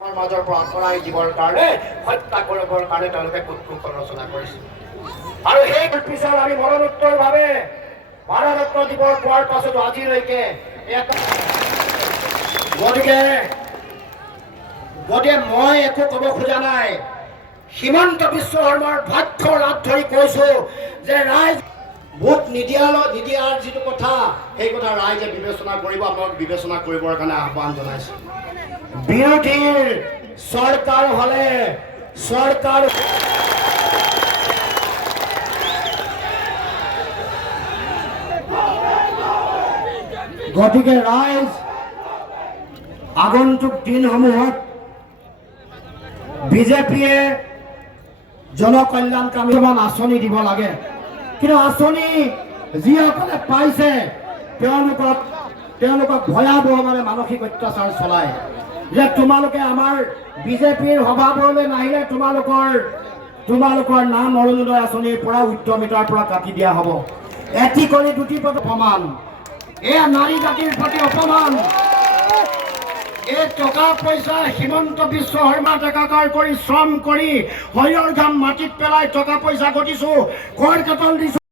মাজৰ পৰা আঁতৰাই দিবৰ কাৰণে হত্যা কৰিবৰ কাৰণে তেওঁলোকে কূটকৌশল ৰচনা কৰিছিল আৰু সেই পিছত আমি মৰণোত্তৰভাৱে ভাৰতৰত্ন দিবৰ পোৱাৰ পাছতো আজিলৈকে গতিকে মই একো ক'ব খোজা নাই। হিমন্ত বিশ্ব শৰ্মাৰ ভাষ্যৰ লাভ ধৰি কৈছো যে ৰাইজ ভোট নিদিয়াৰ যিটো কথা সেই কথা ৰাইজে বিবেচনা কৰিব, আপোনালোক বিবেচনা কৰিবৰ কাৰণে আহ্বান জনাইছে। বিৰোধীৰ চৰকাৰ হলে চৰকাৰ গতিকে ৰাইজ আগন্তুক দিনসমূহত বিজেপিয়ে জনকল্যাণকামী আঁচনি দিব লাগে, কিন্তু আঁচনি যিসকলে পাইছে তেওঁলোকক ভয়াৱহ মানসিক অত্যাচাৰ চলায় যে তোমালোকে আমাৰ বিজেপিৰ সভাবোৰলৈ নাহিলে তোমালোকৰ নাম অৰুণোদয় আঁচনিৰ পৰা উদ্যমিতাৰ পৰা কাটি দিয়া হ'ব। এটি কৰি দুটি পদ অপমান, এয়া নাৰী জাতিৰ প্ৰতি অপমান। এই টকা পইচা হিমন্ত বিশ্ব শৰ্মা একাকাৰ কৰি শ্ৰম কৰি শৰীৰৰ ঘাম মাটিত পেলাই টকা পইচা ঘটিছো, কৰ কাটল দিছো।